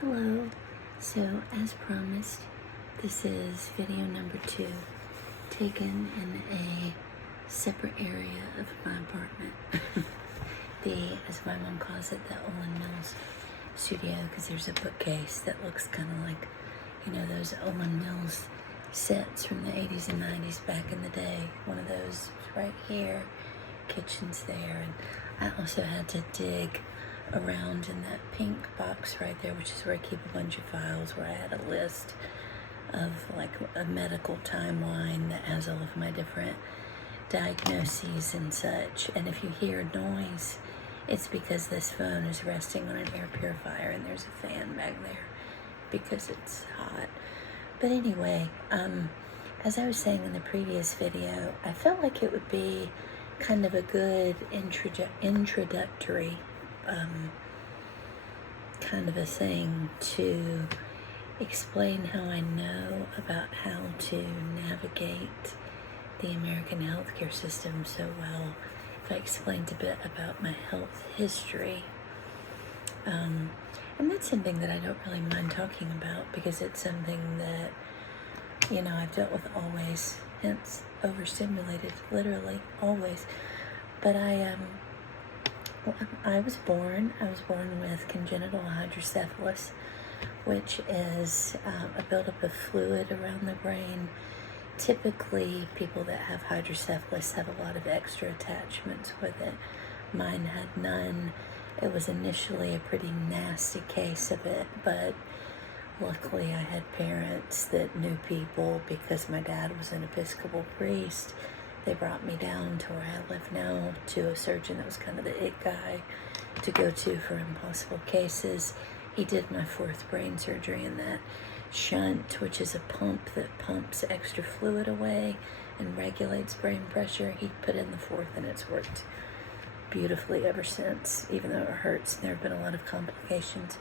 Hello. So, as promised, this is video number 2, taken in a separate area of my apartment. As my mom calls it, the Olin Mills studio, because there's a bookcase that looks kind of like, those Olin Mills sets from the 80s and 90s back in the day. One of those right here, kitchen's there, and I also had to dig around in that pink box right there, which is where I keep a bunch of files, where I had a list of like a medical timeline that has all of my different diagnoses and such. And if you hear noise, it's because this phone is resting on an air purifier and there's a fan back there because it's hot. But anyway, as I was saying in the previous video, I felt like it would be kind of a good introductory kind of a thing to explain how I know about how to navigate the American healthcare system so well. If I explained a bit about my health history, and that's something that I don't really mind talking about because it's something that I've dealt with always, hence overstimulated, literally always. But I was born with congenital hydrocephalus, which is a buildup of fluid around the brain. Typically, people that have hydrocephalus have a lot of extra attachments with it. Mine had none. It was initially a pretty nasty case of it, but luckily I had parents that knew people because my dad was an Episcopal priest. They brought me down to where I live now to a surgeon that was kind of the it guy to go to for impossible cases. He did my 4th brain surgery in that shunt, which is a pump that pumps extra fluid away and regulates brain pressure. He put in the 4th and it's worked beautifully ever since, even though it hurts and there have been a lot of complications.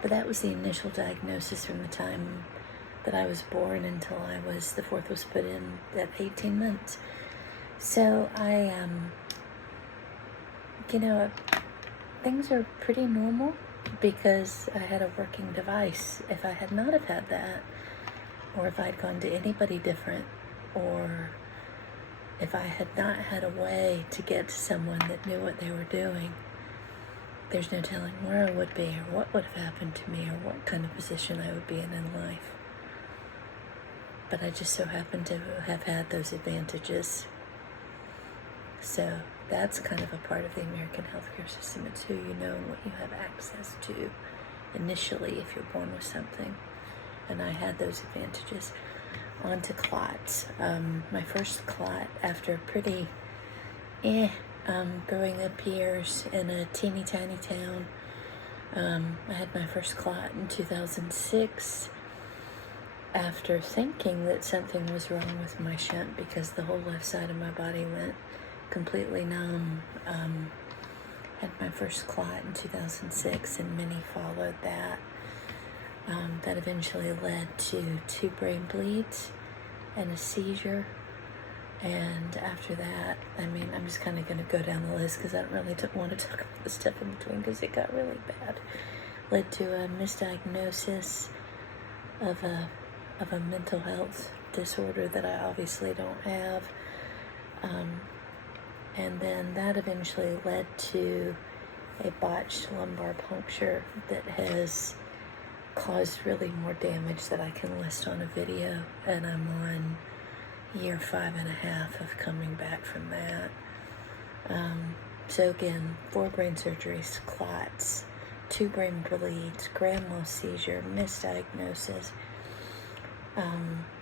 But that was the initial diagnosis from the time that I was born until the 4th was put in at 18 months. So things are pretty normal because I had a working device. If I had not have had that, or if I'd gone to anybody different, or if I had not had a way to get to someone that knew what they were doing, there's no telling where I would be or what would have happened to me or what kind of position I would be in life. But I just so happen to have had those advantages. So that's kind of a part of the American healthcare system. It's who you know and what you have access to initially if you're born with something. And I had those advantages. On to clots. My first clot after pretty growing up years in a teeny tiny town. I had my first clot in 2006 after thinking that something was wrong with my shunt because the whole left side of my body went completely numb. Had my first clot in 2006 and many followed that. That eventually led to 2 brain bleeds and a seizure. And after that, I'm just kind of going to go down the list because I don't really want to talk about the stuff in between because it got really bad. Led to a misdiagnosis of a mental health disorder that I obviously don't have. And then that eventually led to a botched lumbar puncture that has caused really more damage that I can list on a video. And I'm on year 5.5 of coming back from that. So again, 4 brain surgeries, clots, 2 brain bleeds, grand mal seizure, misdiagnosis,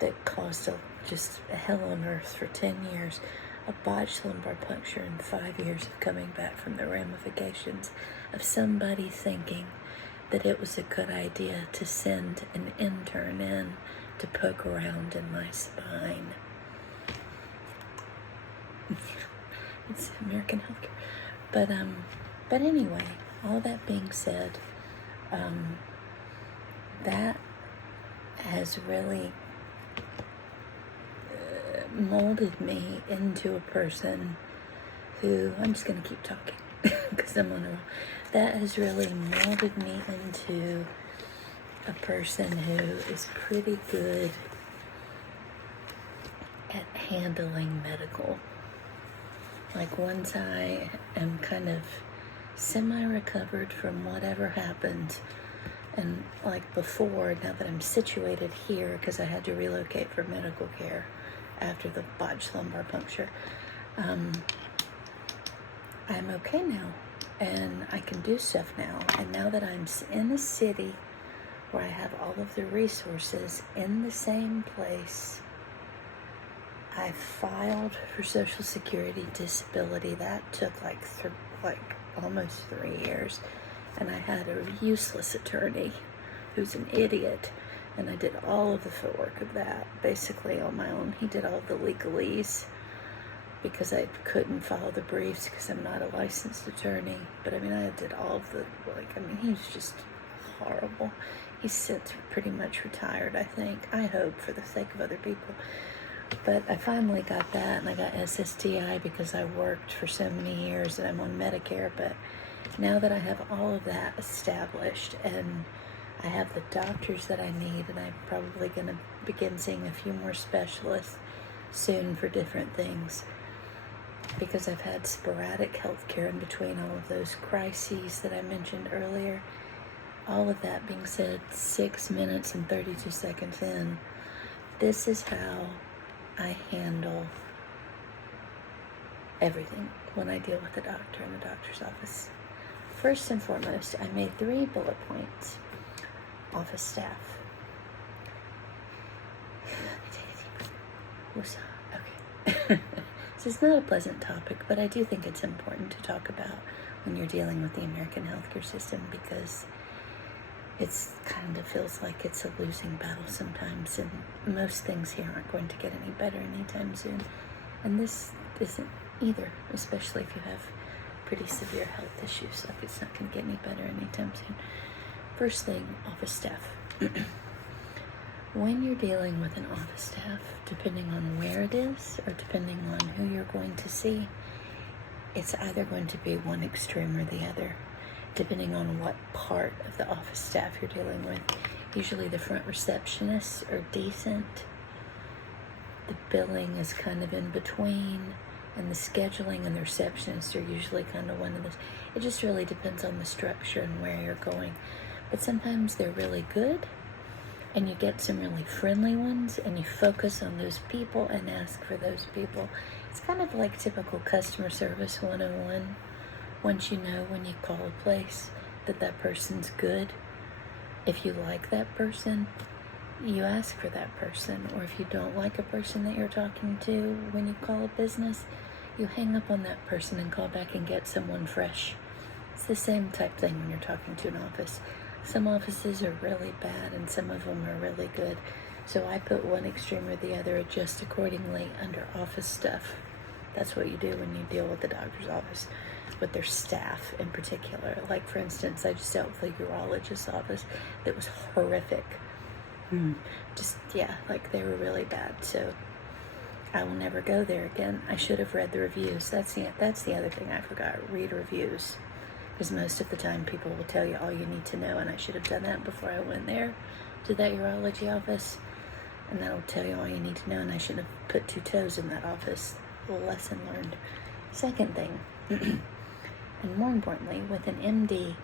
that caused just a hell on earth for 10 years, a botched lumbar puncture, and 5 years of coming back from the ramifications of somebody thinking that it was a good idea to send an intern in to poke around in my spine. It's American healthcare. But anyway, all that being said, that has really molded me into a person who, I'm just going to keep talking because I'm on a roll. That has really molded me into a person who is pretty good at handling medical. Like once I am kind of semi-recovered from whatever happened, and like before, now that I'm situated here, because I had to relocate for medical care after the botched lumbar puncture, I'm okay now, and I can do stuff now. And now that I'm in a city where I have all of the resources in the same place, I filed for Social Security disability. That took like almost 3 years, and I had a useless attorney who's an idiot, and I did all of the footwork of that basically on my own. He did all the legalese because I couldn't file the briefs because I'm not a licensed attorney. But I mean, I did all of the, he was just horrible. He's since pretty much retired, I think. I hope, for the sake of other people. But I finally got that, and I got SSDI because I worked for so many years and I'm on Medicare. But now that I have all of that established and I have the doctors that I need, and I'm probably going to begin seeing a few more specialists soon for different things, because I've had sporadic health care in between all of those crises that I mentioned earlier. All of that being said, 6 minutes and 32 seconds in, this is how I handle everything when I deal with the doctor in the doctor's office. First and foremost, I made 3 bullet points. Office staff. Let me take a deep breath. Okay. This is not a pleasant topic, but I do think it's important to talk about when you're dealing with the American healthcare system, because it's kind of feels like it's a losing battle sometimes, and most things here aren't going to get any better anytime soon. And this isn't either, especially if you have pretty severe health issues. Like, it's not going to get any better anytime soon. First thing, office staff. When you're dealing with an office staff, depending on where it is or depending on who you're going to see, it's either going to be one extreme or the other, depending on what part of the office staff you're dealing with. Usually the front receptionists are decent. The billing is kind of in between, and the scheduling and the receptionists are usually kind of one of those. It just really depends on the structure and where you're going. But sometimes they're really good, and you get some really friendly ones, and you focus on those people and ask for those people. It's kind of like typical customer service 101. Once you know, when you call a place, that person's good, if you like that person, you ask for that person. Or if you don't like a person that you're talking to when you call a business, you hang up on that person and call back and get someone fresh. It's the same type thing when you're talking to an office. Some offices are really bad and some of them are really good. So I put one extreme or the other, adjust accordingly under office stuff. That's what you do when you deal with the doctor's office, with their staff in particular. Like, for instance, I just dealt with a urologist's office that was horrific. They were really bad. So I will never go there again. I should have read the reviews. That's the other thing I forgot. Read reviews. Because most of the time people will tell you all you need to know, and I should have done that before I went there to that urology office. And that'll tell you all you need to know, and I should have put 2 toes in that office. Lesson learned. Second thing, and more importantly, with an MD,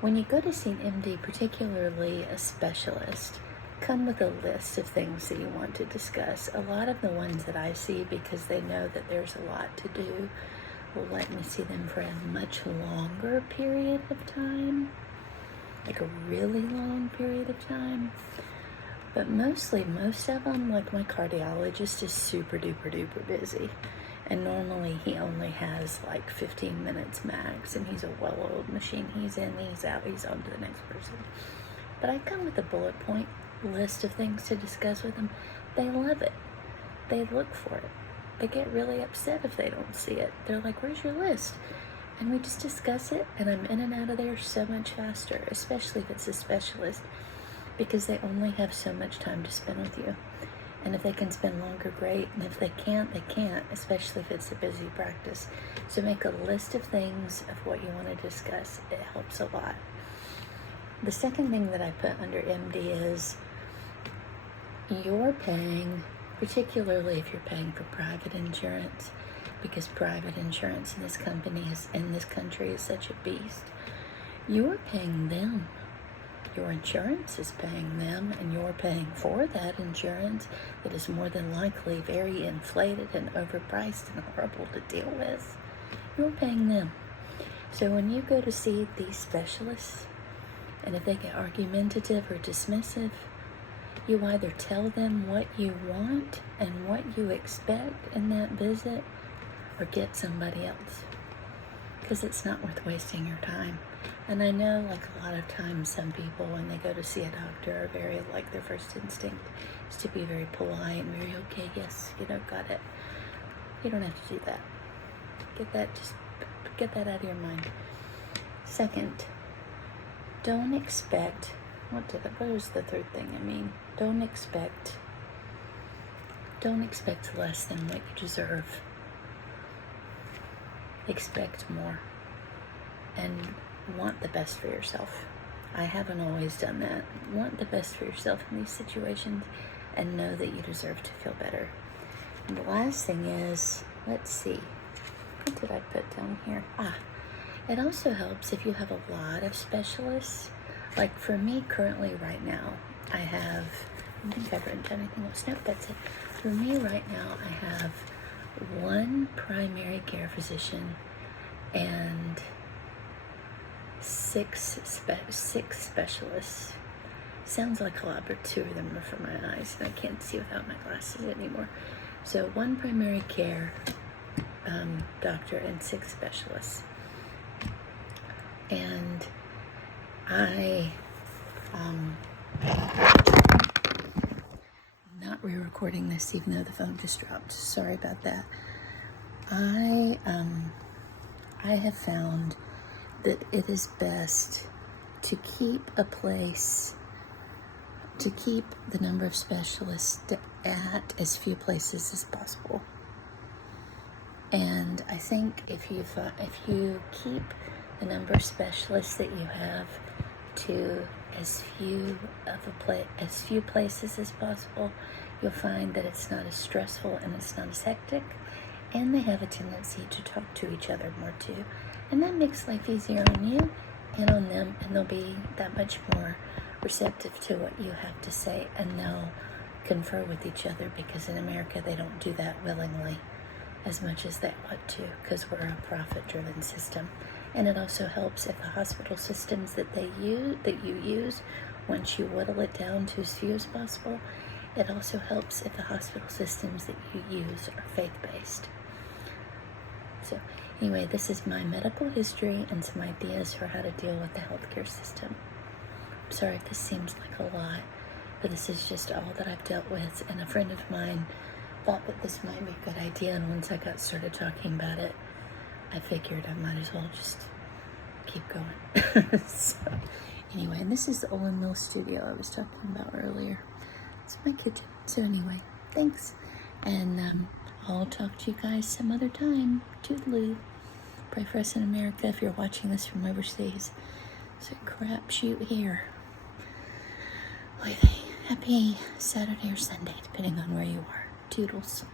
when you go to see an MD, particularly a specialist, come with a list of things that you want to discuss. A lot of the ones that I see, because they know that there's a lot to do, will let me see them for a much longer period of time, like a really long period of time. But most of them, like my cardiologist, is super duper duper busy, and normally he only has like 15 minutes max, and he's a well-oiled machine. He's in, he's out, he's on to the next person. But I come with a bullet point list of things to discuss with them. They love it. They look for it. They get really upset if they don't see it. They're like, "Where's your list?" And we just discuss it, and I'm in and out of there so much faster, especially if it's a specialist, because they only have so much time to spend with you. And if they can spend longer, great. And if they can't, they can't, especially if it's a busy practice. So make a list of things of what you want to discuss. It helps a lot. The second thing that I put under MD is you're paying, particularly if you're paying for private insurance, because private insurance in this country is such a beast. You're paying them. Your insurance is paying them, and you're paying for that insurance that is more than likely very inflated and overpriced and horrible to deal with. You're paying them. So when you go to see these specialists, and if they get argumentative or dismissive, you either tell them what you want and what you expect in that visit, or get somebody else, because it's not worth wasting your time. And I know, like, a lot of times some people, when they go to see a doctor, are very, like, their first instinct is to be very polite and very, okay, yes, got it. You don't have to do that. Get that out of your mind. Second, don't expect, what was the third thing? Don't expect less than what you deserve. Expect more and want the best for yourself. I haven't always done that. Want the best for yourself in these situations and know that you deserve to feel better. And the last thing is, let's see, what did I put down here? It also helps if you have a lot of specialists. Like for me currently right now, I don't think I've written down anything else. Nope, that's it. For me right now, I have one primary care physician and six specialists. Sounds like a lot, but 2 of them are for my eyes, and I can't see without my glasses anymore. So 1 primary care doctor and 6 specialists. And I'm not re-recording this, even though the phone just dropped. Sorry about that. I have found that it is best to keep the number of specialists at as few places as possible. And I think if you keep the number of specialists that you have to as few places as possible, you'll find that it's not as stressful and it's not as hectic, and they have a tendency to talk to each other more too, and that makes life easier on you and on them, and they'll be that much more receptive to what you have to say, and they'll confer with each other, because in America they don't do that willingly as much as they ought to, because we're a profit-driven system. And it also helps if the hospital systems that you use, once you whittle it down to as few as possible, it also helps if the hospital systems that you use are faith-based. So anyway, this is my medical history and some ideas for how to deal with the healthcare system. I'm sorry if this seems like a lot, but this is just all that I've dealt with. And a friend of mine thought that this might be a good idea, and once I got started talking about it, I figured I might as well just keep going. So anyway, and this is the Olin Mill studio I was talking about earlier. It's my kitchen. So anyway, thanks. And I'll talk to you guys some other time. Toodaloo. Pray for us in America if you're watching this from overseas. It's a crapshoot here. With a happy Saturday or Sunday, depending on where you are. Toodles.